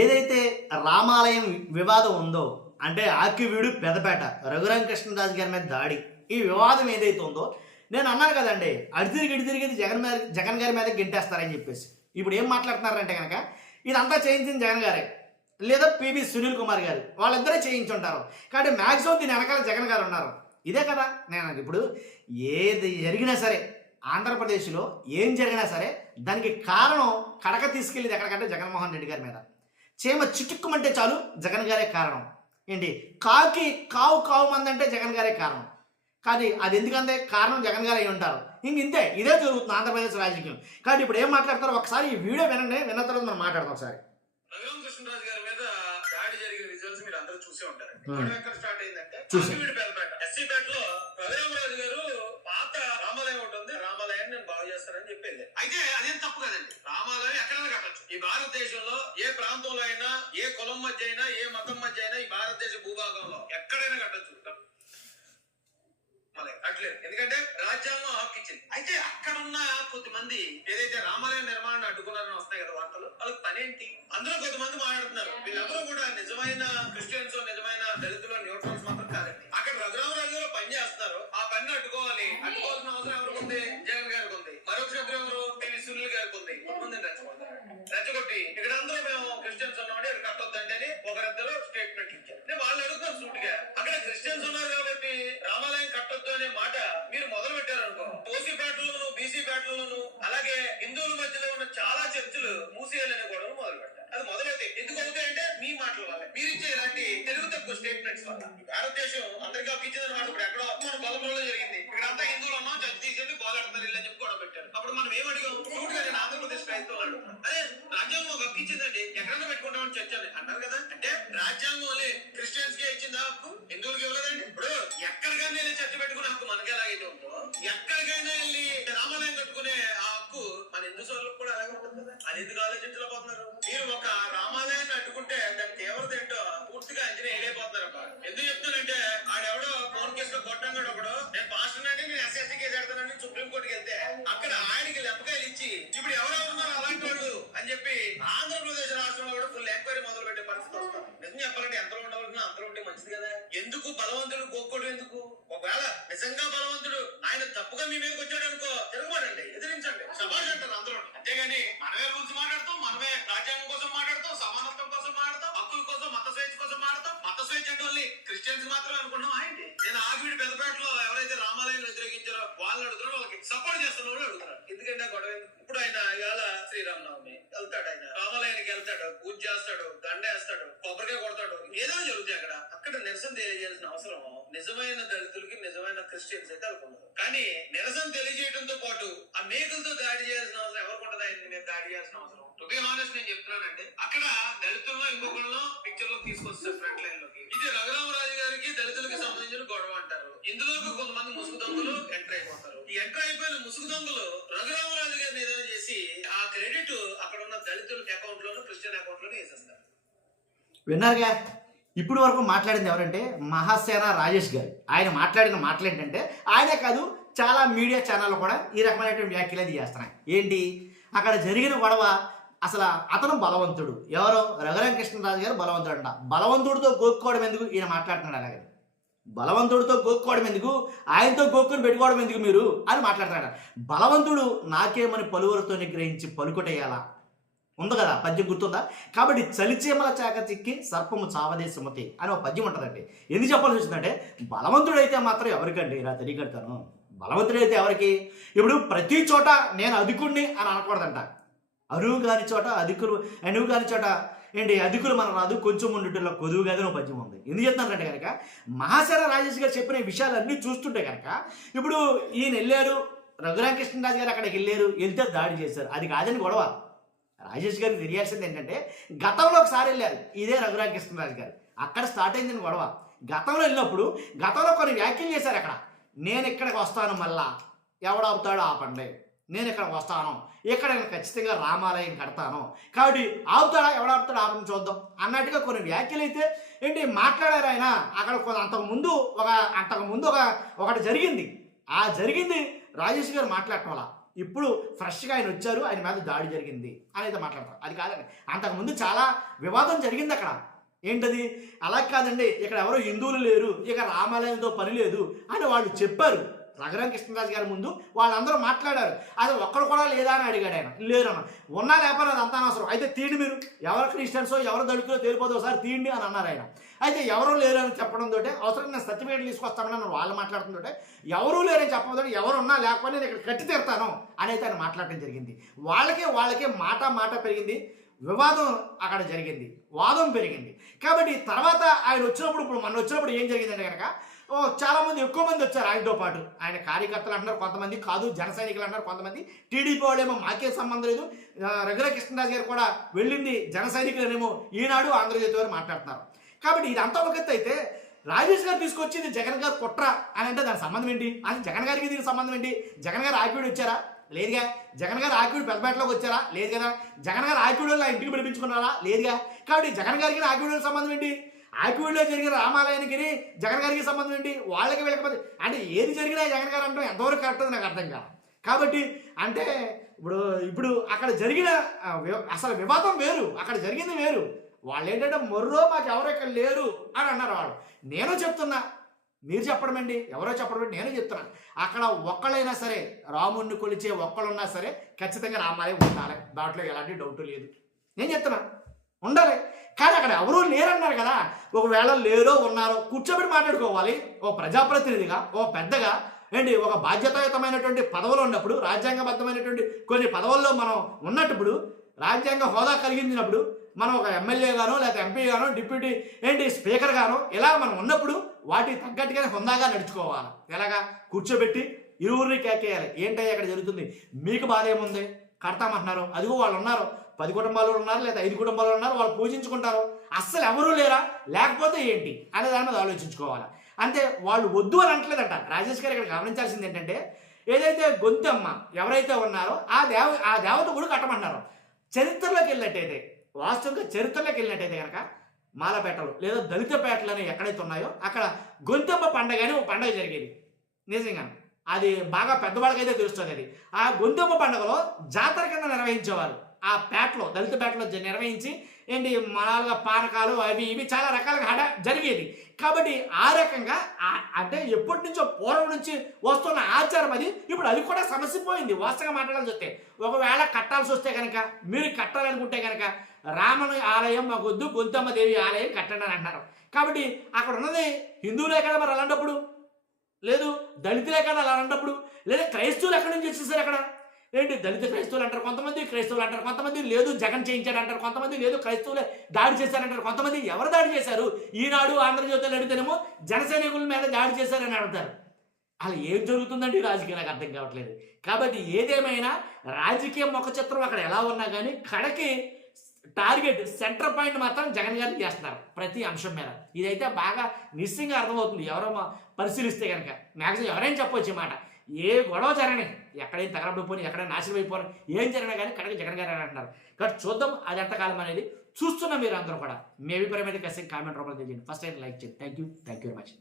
ఏదైతే రామాలయం వివాదం ఉందో అంటే ఆకివీడు పెదపేట రఘురామకృష్ణరాజు గారి మీద దాడి ఈ వివాదం ఏదైతే ఉందో నేను అన్నాను కదండి అడితిరిగి జగన్ గారి మీద గెంటేస్తారని చెప్పేసి ఇప్పుడు ఏం మాట్లాడుతున్నారంటే కనుక ఇదంతా చేయించింది జగన్ గారే లేదా పివి సునీల్ కుమార్ గారు వాళ్ళిద్దరే చేయించుంటారు కాబట్టి మ్యాక్సిమం దీని వెనకాల జగన్ గారు ఉన్నారు. ఇదే కదా నేను ఇప్పుడు ఏది జరిగినా సరే ఆంధ్రప్రదేశ్లో ఏం జరిగినా సరే దానికి కారణం కడక తీసుకెళ్ళేది ఎక్కడికంటే జగన్మోహన్ రెడ్డి గారి మీద. చీమ చిటుక్కుమంటే చాలు జగన్ గారే కారణం. ఏంటి కాకి కావు మంది అంటే జగన్ గారే కారణం. కానీ అది ఎందుకంటే కారణం జగన్ గారు అయి ఉంటారు. ఇంతే ఇదే జరుగుతుంది ఆంధ్రప్రదేశ్ రాజకీయం. కాబట్టి ఇప్పుడు ఏం మాట్లాడతారో ఒకసారి ఈ వీడియో వినండి, విన్న తర్వాత మనం మాట్లాడతాం ఒకసారి. రఘురామకృష్ణరాజు గారి మీద దాడి జరిగిన రిజల్ట్స్ మీరు అందరూ చూసే ఉంటారు. ఎక్కడ స్టార్ట్ అయిందంటే ఎస్సీపేటలో రఘురామరాజు గారు పాత రామాలయం ఉంటుంది, రామాలయాన్ని నేను బాగు చేస్తానని చెప్పింది. అయితే అదేం తప్పు కదండి, రామాలయం ఎక్కడైనా కట్టచ్చు. ఈ భారతదేశంలో ఏ ప్రాంతంలో అయినా, ఏ కులం మధ్య అయినా, ఏ మతం మధ్య అయినా, ఈ భారతదేశ భూభాగంలో ఎక్కడైనా కట్టచ్చు. అట్లేదు, ఎందుకంటే రాజ్యాంగం హక్కు ఇచ్చింది. అయితే అక్కడ ఉన్న కొంతమంది ఏదైతే రామాలయం నిర్మాణాన్ని అడ్డుకున్నారని వస్తాయి కదా వార్తలు, వాళ్ళకి పనేంటి? అందులో కొంతమంది మాట్లాడుతున్నారు వీళ్ళెవరూ కూడా నిజమైన క్రిస్టియన్స్, నిజమైన దళితులు, న్యూట్రల్స్ మాత్రం కాదండి. అక్కడ రఘురామరాజు గారు పని చేస్తున్నారు, ఆ పని అడ్డుకోవాల్సిన అవసరం ఎవరికి ఉంది? జగన్ గారికి ఉంది. మరొక శత్రు ఎవరు? పివి సునీల్ గారికి ఉంది. కొంతమంది రెచ్చగొట్టి ఇక్కడ అందరూ మేము క్రిస్టియన్స్ ఉన్నామని ఇక్కడ కట్టొద్దంటే అని ఒకరిద్దరు స్టేట్మెంట్ ఇచ్చారు. వాళ్ళు అడుగుతారు సూటిగా, అక్కడ క్రిస్టియన్స్ ఉన్నారు కాబట్టి రామాలయం కట్టొద్దు అనే మాట మీరు మొదలు పెట్టారు అనుకో, ఓసీ పేటలోను, బీసీ పేటలోను, అలాగే హిందువుల మధ్యలో ఉన్న చాలా చర్చలు మూసేయాలనే గొడవలు మొదలు పెట్టారు. అది మొదలైతే ఎందుకు అవుతాయంటే మీ మాటల వల్ల, మీరు ఇచ్చే ఇలాంటి తెలుగు తక్కువ స్టేట్మెంట్స్ వల్ల. భారతదేశం అందరికీ అప్పించిందని మాట ఇప్పుడు ఎక్కడో మన బలంలో జరిగింది. ఇక్కడ అంతా హిందువులు ఉన్నాం, జడ్జి తీసేది బాగాడతారు ఇలా చెప్పి గొడవ పెట్టారు. అప్పుడు మనం ఏమడిగాం? సూటిగా నేను ఆంధ్రప్రదేశ్ క్రైస్తవులు అడుగుతాను, అదే రాజ్యాంగం ఒక హక్కు ఇచ్చిందండి, ఎక్కడైనా పెట్టుకుంటామని చర్చ అన్నారు కదా. అంటే రాజ్యాంగం క్రిస్టియన్స్ కే ఇచ్చింది హక్కు, హిందువులకి ఇవ్వలేదండి. ఇప్పుడు ఎక్కడికైనా వెళ్ళి చర్చ పెట్టుకునే హక్కు మనకి ఎలాగైతే ఉందో, ఎక్కడికైనా వెళ్ళి రామాలయం కట్టుకునే ఆ హక్కు మన హిందూ సోదరులకు కూడా అలాగే ఉంటుంది కదా. అది ఎందుకు ఆలోచించలేకపోతున్నారు? మీరు ఒక రామాలయాన్ని అడ్డుకుంటే దాని తీవ్రత ఏంటో పూర్తిగా అంచనా వేయలేకపోతున్నారు. ఎందుకు చెప్తానంటే ఆడెవడో ఫోన్ కేసులో కొట్టంగాడు ఒకడు, నేను పాస్టర్ అంటే నేను ఎస్ఎస్సీ కేసు పెడతానని సుప్రీంకోర్టుకి వెళ్తే అక్కడ ఆయనకి లెంపకాయలు ఇచ్చి ఇప్పుడు ఎవరెవరున్నారు అలాంటి వాళ్ళు అని చెప్పి ఆంధ్రప్రదేశ్ రాష్ట్రంలో కూడా ఫుల్ ఎంక్వైరీ మొదలు పెట్టే పరిస్థితి వస్తారు. నిజం చెప్పాలంటే ఎంతలో ఉండవలసిన అంతలో ఉంటే మంచిది కదా. ఎందుకు బలవంతుడు గోక్కోడు? ఎందుకు? ఒకవేళ నిజంగా బలవంతుడు ఆయన తప్పుగా మీ మీదకి వచ్చాడు అనుకో, తిరగబడండి, ఎదిరించండి, సభాష్ అంటారు అందరూ. అంతేగాని మనమే రూల్స్ మాట్లాడతాం, మనమే రాజ్యాంగం కోసం మాట్లాడతాం, సమానత్వం కోసం మాట్లాడతాం, హక్కుల కోసం, మత స్వేచ్ఛ కోసం మాట్లాడతాం. మత స్వేచ్ఛ అంటే ఓన్లీ క్రిస్టియన్స్ మాత్రమే అనుకున్నాం ఏంటి? నేను ఆగివిడి పెద్దపేటలో ఎవరైతే రామాలయం వ్యతిరేకించారో వాళ్ళని అడుగుతారో, వాళ్ళకి సపోర్ట్ చేస్తున్న వాళ్ళు అడుగుతారు. ఎందుకంటే గొడవ ఇప్పుడు ఆయన ఇవాళ శ్రీరామనవమి వెళ్తాడు, ఆయన రామాలయానికి వెళ్తాడు, పూజ చేస్తాడు, దండ వేస్తాడు, కొబ్బరికాయ కొడతాడు, ఏదో జరుగుతాయి అక్కడ. అక్కడ నిరసన తెలియజేయాల్సిన అవసరం నిజమైన దళితులకి, నిజమైన క్రిస్టియన్స్ అయితే అనుకున్నారు. కానీ నిరసన తెలియజేయడంతో పాటు ఆ మేకలతో దాడి చేయాల్సిన అవసరం ఎవరికి ఉంటుంది? ఆయన మీద దాడి చేయాల్సిన అవసరం. టు బి హానెస్ట్ నేను చెప్తున్నానంటే అక్కడ దళితుల్లో ఇంకొకళ్ళు పిక్చర్ లోకి తీసుకొస్తారు ఫ్రంట్ లైన్ లోకి. ఇది రఘురామరాజు గారికి దళితులకి సంబంధించిన గొడవ అంటారు. ఇందులోకి కొంతమంది ముసుగు దొంగలు ఎంటర్ అయిపోతారు. ఈ ఎంటర్ అయిపోయిన ముసుగు దొంగలు రఘురామరాజు గారిని ఏదైనా చేసి ఆ క్రెడిట్ అక్కడ ఉన్న దళితుల అకౌంట్ లోను, క్రిస్టియన్ అకౌంట్ లోనే వేసేస్తారు. విన్నారుగా? ఇప్పుడు వరకు మాట్లాడింది ఎవరంటే మహాసేన రాజేష్ గారు. ఆయన మాట్లాడిన మాటలు ఏంటంటే ఆయనే కాదు చాలా మీడియా ఛానళ్ళు కూడా ఈ రకమైనటువంటి వ్యాఖ్యలు అది చేస్తున్నాయి. ఏంటి అక్కడ జరిగిన గొడవ? అసలు అతను బలవంతుడు, ఎవరో రఘురామకృష్ణరాజు గారు బలవంతుడు అంట. బలవంతుడితో గోక్కోవడం ఎందుకు? ఈయన మాట్లాడుతున్నాడు అలాగే. బలవంతుడితో గోక్కోవడం ఎందుకు, ఆయనతో గోక్కుని పెట్టుకోవడం ఎందుకు మీరు అని మాట్లాడుతున్నాడు. బలవంతుడు నాకేమని పలువురితో నిగ్రహించి పలుకుటేయాలా ఉంది కదా, పద్యం గుర్తుందా? కాబట్టి చలిచీమల చాక చిక్కి సర్పము చావదే సుమతి అని ఒక పద్యం ఉంటుందండి. ఎందుకు చెప్పాల్సి వచ్చిందంటే బలవంతుడైతే మాత్రం ఎవరికండి ఇలా తెలియకడతాను? బలవంతుడైతే ఎవరికి? ఇప్పుడు ప్రతి చోట నేను అధికుడిని అని అనకూడదంట. అరువు కాని చోట అధికులు, అనువు కాని చోట ఏంటి అధికులు మన రాదు, కొంచెం ఉండుటలో కొదువు కాదని ఒక పద్యం ఉంది. ఎందుకు చెప్తానంటే కనుక మహాసేన రాజేష్ గారు చెప్పిన విషయాలన్నీ చూస్తుంటే కనుక ఇప్పుడు ఈయన వెళ్ళారు, రఘురామకృష్ణరాజు గారు అక్కడికి వెళ్ళారు, వెళ్తే దాడి చేశారు, అది కాదని గొడవ. రాజేష్ గారికి తెలియాల్సింది ఏంటంటే గతంలో ఒకసారి వెళ్ళారు ఇదే రఘురామకృష్ణరాజు గారు, అక్కడ స్టార్ట్ అయిందని గొడవ. గతంలో వెళ్ళినప్పుడు గతంలో కొన్ని వ్యాఖ్యలు చేశారు. అక్కడ నేను ఇక్కడికి వస్తాను, మళ్ళా ఎవడవుతాడో ఆపండి, నేను ఇక్కడికి వస్తాను, ఇక్కడ నేను ఖచ్చితంగా రామాలయం కడతాను, కాబట్టి ఆపుతాడా ఎవడాపుతాడో ఆపని చూద్దాం అన్నట్టుగా కొన్ని వ్యాఖ్యలు అయితే ఏంటి మాట్లాడారు ఆయన. అక్కడ అంతకుముందు ఒకటి జరిగింది. ఆ జరిగింది రాజేష్ గారు మాట్లాడటం వల్ల ఇప్పుడు ఫ్రెష్గా ఆయన వచ్చారు, ఆయన మీద దాడి జరిగింది అని అయితే మాట్లాడతారు. అది కాదండి, అంతకుముందు చాలా వివాదం జరిగింది అక్కడ. ఏంటది? అలా కాదండి, ఇక్కడ ఎవరో హిందువులు లేరు, ఇక రామాలయంతో పని లేదు అని వాళ్ళు చెప్పారు. రఘురామ కృష్ణరాజు గారి ముందు వాళ్ళందరూ మాట్లాడారు. అది ఒక్కడు కూడా లేదా అని అడిగాడు ఆయన. లేరన్న. ఉన్నా లేకపోతే అది అంతా అనవసరం, అయితే తీయండి, మీరు ఎవరు క్రిస్టియన్సో ఎవరు దళితులో తేలిపోతే ఒకసారి తీయండి అని అన్నారు ఆయన. అయితే ఎవరూ లేరు అని చెప్పడంతో అవసరం నేను సర్టిఫికేట్లు తీసుకొస్తామని వాళ్ళు మాట్లాడుతుంటే, ఎవరూ లేరని చెప్పడంతో ఎవరున్నా లేకపోతే నేను ఇక్కడ కట్టి తీరుతాను అని అయితే ఆయన మాట్లాడటం జరిగింది. వాళ్ళకే మాట పెరిగింది, వివాదం అక్కడ జరిగింది, వాదం పెరిగింది. కాబట్టి తర్వాత ఆయన వచ్చినప్పుడు, ఇప్పుడు మన వచ్చినప్పుడు ఏం జరిగిందంటే కనుక చాలామంది ఎక్కువ మంది వచ్చారు ఆయనతో పాటు. ఆయన కార్యకర్తలు అంటారు కొంతమంది, కాదు జన సైనికులు అంటారు కొంతమంది, టీడీపీ వాళ్ళేమో మాకే సంబంధం లేదు, రఘురామ కృష్ణరాజు గారు కూడా వెళ్ళింది జన సైనికులనేమో ఈనాడు ఆంధ్రజ్యోతి వారు మాట్లాడుతున్నారు. కాబట్టి ఇదంతా ఒక ఎత్తు అయితే, రాజేష్ గారు తీసుకొచ్చింది జగన్ గారు కుట్ర అని అంటే దానికి సంబంధం ఏంటి? అసలు జగన్ గారికి దీనికి సంబంధం ఏంటి? జగన్ గారు ఆకివీడు వచ్చారా? లేదుగా. జగన్ గారు ఆకివీడు పెద్దపేటలోకి వచ్చారా? లేదు కదా. జగన్ గారు ఆకివీడు ఇంటికి పిలిపించుకున్నారా? లేదుగా. కాబట్టి జగన్ గారికి ఆకివీడు సంబంధం ఏంటి? ఆకివీడులో జరిగిన రామాలయానికి జగన్ గారికి సంబంధం ఏంటి? వాళ్ళకి వెళ్ళకపోతే అంటే ఏది జరిగినా జగన్ గారు అంటే ఎంతవరకు కరెక్ట్ నాకు అర్థం కాదు. కాబట్టి అంటే ఇప్పుడు అక్కడ జరిగిన అసలు వివాదం వేరు, అక్కడ జరిగింది వేరు. వాళ్ళు ఏంటంటే మొర్రో మాకు ఎవరు ఇక్కడ లేరు అని అన్నారు వాళ్ళు. నేను చెప్తున్నా, మీరు చెప్పడం ఏంటి? ఎవరో చెప్పడం ఏంటి? నేను చెప్తున్నాను. అక్కడ ఒక్కళ్ళైనా సరే, రాముణ్ణి కొలిచే ఒక్కళ్ళున్నా సరే ఖచ్చితంగా రామాలయం ఉండాలి, దాంట్లో ఎలాంటి డౌట్ లేదు. నేను చెప్తున్నా ఉండాలి. కానీ అక్కడ ఎవరూ లేరన్నారు కదా. ఒకవేళ లేరో ఉన్నారో కూర్చోబెట్టి మాట్లాడుకోవాలి. ఓ ప్రజాప్రతినిధిగా, ఓ పెద్దగా ఏంటి, ఒక బాధ్యతాయుతమైనటువంటి పదవులు ఉన్నప్పుడు, రాజ్యాంగబద్ధమైనటువంటి కొన్ని పదవుల్లో మనం ఉన్నప్పుడు, రాజ్యాంగ హోదా కలిగించినప్పుడు, మనం ఒక ఎమ్మెల్యే గానో లేకపోతే ఎంపీ గానో డిప్యూటీ స్పీకర్ గానో ఇలా మనం ఉన్నప్పుడు వాటికి తగ్గట్టుగానే హుందాగా నడుచుకోవాలి. ఎలాగా? కూర్చోబెట్టి ఇరువురిని కేకేయాలి. ఏంటయ్యా ఇక్కడ జరుగుతుంది, మీకు బాధ ఏముంది, కడతామంటున్నారు, అదిగో వాళ్ళు ఉన్నారు, 10 కుటుంబాలు ఉన్నారు లేదా 5 కుటుంబాలు ఉన్నారు, వాళ్ళు పూజించుకుంటారు, అస్సలు ఎవరూ లేరా, లేకపోతే ఏంటి అనే దాని మీద ఆలోచించుకోవాలి. అంతే. వాళ్ళు వద్దు అని అంటలేదంట. రాజేష్ గారు ఇక్కడ గమనించాల్సింది ఏంటంటే, ఏదైతే గొంతమ్మ ఎవరైతే ఉన్నారో ఆ దేవత కూడా కట్టమన్నారు. చరిత్రలోకి వెళ్ళినట్టయితే, వాస్తవంగా చరిత్రలోకి వెళ్ళినట్టయితే కనుక మాలపేటలు లేదా దళిత పేటలు అనేవి ఎక్కడైతే ఉన్నాయో అక్కడ గొంతమ్మ పండగ అని ఒక పండగ జరిగేది. నిజంగా అది బాగా పెద్దవాళ్ళకైతే తెలుస్తుంది. అది ఆ గొంతమ్మ పండుగలో జాతర కింద నిర్వహించేవారు. ఆ పేటలో, దళిత పేటలో నిర్వహించి ఏంటి మామూలుగా పానకాలు అవి ఇవి చాలా రకాలుగా జరిగేది. కాబట్టి ఆ రకంగా అంటే ఎప్పటి నుంచో పూర్వం నుంచి వస్తున్న ఆచారం అది. ఇప్పుడు అది కూడా సమస్యపోయింది వాస్తవంగా మాట్లాడాల్సి వస్తే. ఒకవేళ కట్టాల్సి వస్తే కనుక, మీరు కట్టాలనుకుంటే కనుక రాముని ఆలయం మాకు వద్దు, గొంతమ్మ దేవి ఆలయం కట్టండి అని అంటున్నారు. కాబట్టి అక్కడ ఉన్నది హిందువులే కదా మరి అలాంటప్పుడు, లేదు దళితులే కదా అలాంటప్పుడు, లేదా క్రైస్తవులు ఎక్కడి నుంచి వచ్చేసారు అక్కడ? ఏంటి దళిత క్రైస్తవులు అంటారు కొంతమంది, క్రైస్తవులు అంటారు కొంతమంది, లేదు జగన్ చేయించాడు అంటారు కొంతమంది, లేదు క్రైస్తవులే దాడి చేశారంటారు కొంతమంది. ఎవరు దాడి చేశారు? ఈనాడు ఆంధ్రజ్యోతిలో అడిగితేనేమో జనసైనికుల మీద దాడి చేశారని అడుగుతారు. అలా ఏం జరుగుతుందండి రాజకీయం నాకు అర్థం కావట్లేదు. కాబట్టి ఏదేమైనా రాజకీయ ముఖ చిత్రం అక్కడ ఎలా ఉన్నా కానీ కడకి టార్గెట్ సెంటర్ పాయింట్ మాత్రం జగన్ గారిని చేస్తున్నారు ప్రతి అంశం మీద. ఇదైతే బాగా నిశ్చయంగా అర్థమవుతుంది ఎవరో పరిశీలిస్తే కనుక. మ్యాక్సిమం ఎవరైనా చెప్పొచ్చు మాట, ఏ గొడవ జరగని, ఎక్కడైనా తగలబడిపోయి ఎక్కడైనా నాశనం అయిపోయి ఏం జరిగినా కానీ కడకి జగన్ గారు అని అంటున్నారు. కాబట్టి చూద్దాం అది ఎంతకాలం అనేది. చూస్తున్నా మీరు అందరూ కూడా మీ అభిప్రాయం అయితే ఖచ్చితంగా కామెంట్ రూపంలో తెలియజేయండి. ఫస్ట్ అయితే లైక్ చేయండి. Thank you very much.